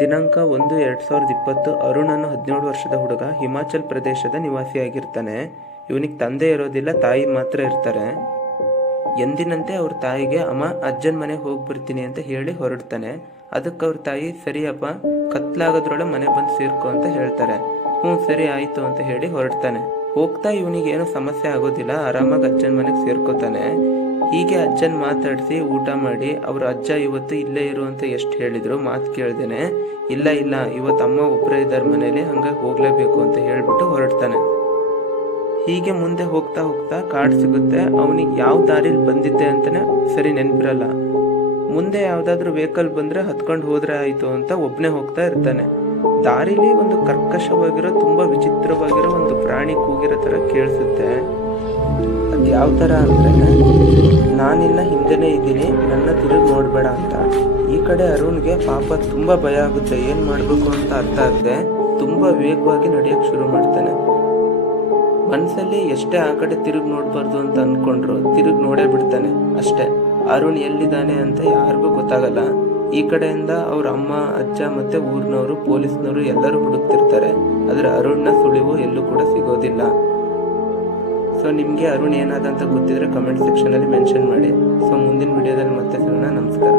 ದಿನಾಂಕ 1/2/2020 ಅರುಣ್ ಅನ್ನೋ 17 ವರ್ಷದ ಹುಡುಗ ಹಿಮಾಚಲ್ ಪ್ರದೇಶದ ನಿವಾಸಿಯಾಗಿರ್ತಾನೆ. ಇವನಿಗೆ ತಂದೆ ಇರೋದಿಲ್ಲ, ತಾಯಿ ಮಾತ್ರ ಇರ್ತಾರೆ. ಎಂದಿನಂತೆ ಅವ್ರ ತಾಯಿಗೆ ಅಮ್ಮ ಅಜ್ಜನ ಮನೆಗೆ ಹೋಗಿ ಬರ್ತೀನಿ ಅಂತ ಹೇಳಿ ಹೊರಡ್ತಾನೆ. ಅದಕ್ಕೆ ಅವ್ರ ತಾಯಿ ಸರಿಯಪ್ಪ, ಕತ್ಲಾಗೋದ್ರೊಳಗೆ ಮನೆ ಬಂದು ಸೇರ್ಕೊ ಅಂತ ಹೇಳ್ತಾರೆ. ಸರಿ ಆಯಿತು ಅಂತ ಹೇಳಿ ಹೊರಡ್ತಾನೆ. ಹೋಗ್ತಾ ಇವನಿಗೆ ಏನೋ ಸಮಸ್ಯೆ ಆಗೋದಿಲ್ಲ, ಆರಾಮಾಗಿ ಅಜ್ಜನ ಮನೆಗೆ ಸೇರ್ಕೋತಾನೆ. ಹೀಗೆ ಅಜ್ಜನ್ ಮಾತಾಡಿಸಿ ಊಟ ಮಾಡಿ ಅವ್ರ ಅಜ್ಜ ಇವತ್ತು ಇಲ್ಲೇ ಇರು ಅಂತ ಎಷ್ಟು ಹೇಳಿದ್ರು ಮಾತು ಕೇಳ್ದೇನೆ, ಇಲ್ಲ ಇಲ್ಲ ಇವತ್ತು ಅಮ್ಮ ಒಬ್ಬರೇ ಇದ್ದಾರೆ ಮನೇಲಿ, ಹಂಗಾಗಿ ಹೋಗ್ಲೇಬೇಕು ಅಂತ ಹೇಳ್ಬಿಟ್ಟು ಹೊರಡ್ತಾನೆ. ಹೀಗೆ ಮುಂದೆ ಹೋಗ್ತಾ ಹೋಗ್ತಾ ಕಾಡು ಸಿಗುತ್ತೆ. ಅವನಿಗೆ ಯಾವ ದಾರಿಲಿ ಬಂದಿದ್ದೆ ಅಂತಾನೆ ಸರಿ ನೆನಪಿರಲ್ಲ. ಮುಂದೆ ಯಾವ್ದಾದ್ರು ವೆಹಿಕಲ್ ಬಂದ್ರೆ ಹತ್ಕೊಂಡು ಹೋದ್ರೆ ಆಯ್ತು ಅಂತ ಒಬ್ನೇ ಹೋಗ್ತಾ ಇರ್ತಾನೆ. ದಾರಿಲಿ ಒಂದು ಕರ್ಕಶವಾಗಿರೋ ತುಂಬಾ ವಿಚಿತ್ರವಾಗಿರೋ ಒಂದು ಪ್ರಾಣಿ ಕೂಗಿರೋ ತರ ಕೇಳಿಸುತ್ತೆ. ಅದ್ ಯಾವ ತರ ಅಂದ್ರೆ, ನಾನಿನ್ನ ಹಿಂದೆನೇ ಇದ್ದೀನಿ, ನನ್ನ ತಿರುಗಿ ನೋಡ್ಬೇಡ ಅಂತ. ಈ ಕಡೆ ಅರುಣ್ಗೆ ಪಾಪ ತುಂಬಾ ಭಯ ಆಗುತ್ತೆ. ಏನ್ ಮಾಡ್ಬೇಕು ಅಂತ ಅರ್ಥ ಆಗದೆ ತುಂಬಾ ವೇಗವಾಗಿ ನಡೆಯಕ್ ಶುರು ಮಾಡ್ತಾನೆ. ಮನ್ಸಲ್ಲಿ ಎಷ್ಟೇ ಆ ಕಡೆ ತಿರುಗಿ ನೋಡ್ಬಾರ್ದು ಅಂತ ಅನ್ಕೊಂಡ್ರು ತಿರುಗಿ ನೋಡೇ ಬಿಡ್ತಾನೆ ಅಷ್ಟೇ. ಅರುಣ್ ಎಲ್ಲಿದ್ದಾನೆ ಅಂತ ಯಾರಿಗೂ ಗೊತ್ತಾಗಲ್ಲ. ಈ ಕಡೆಯಿಂದ ಅವ್ರ ಅಮ್ಮ, ಅಜ್ಜ ಮತ್ತೆ ಊರಿನವರು, ಪೊಲೀಸ್ನವರು ಎಲ್ಲರೂ ಹುಡುಕ್ತಿರ್ತಾರೆ. ಆದ್ರೆ ಅರುಣ್ನ ಸುಳಿವು ಎಲ್ಲೂ ಕೂಡ ಸಿಗೋದಿಲ್ಲ. ಸೊ ನಿಮ್ಗೆ ಅರುಣ್ ಏನಾದಂತ ಗೊತ್ತಿದ್ರೆ ಕಮೆಂಟ್ ಸೆಕ್ಷನ್ ಅಲ್ಲಿ ಮೆನ್ಷನ್ ಮಾಡಿ. ಸೊ ಮುಂದಿನ ವಿಡಿಯೋದಲ್ಲಿ ಮತ್ತೆ ಸಿಗೋಣ. ನಮಸ್ಕಾರ.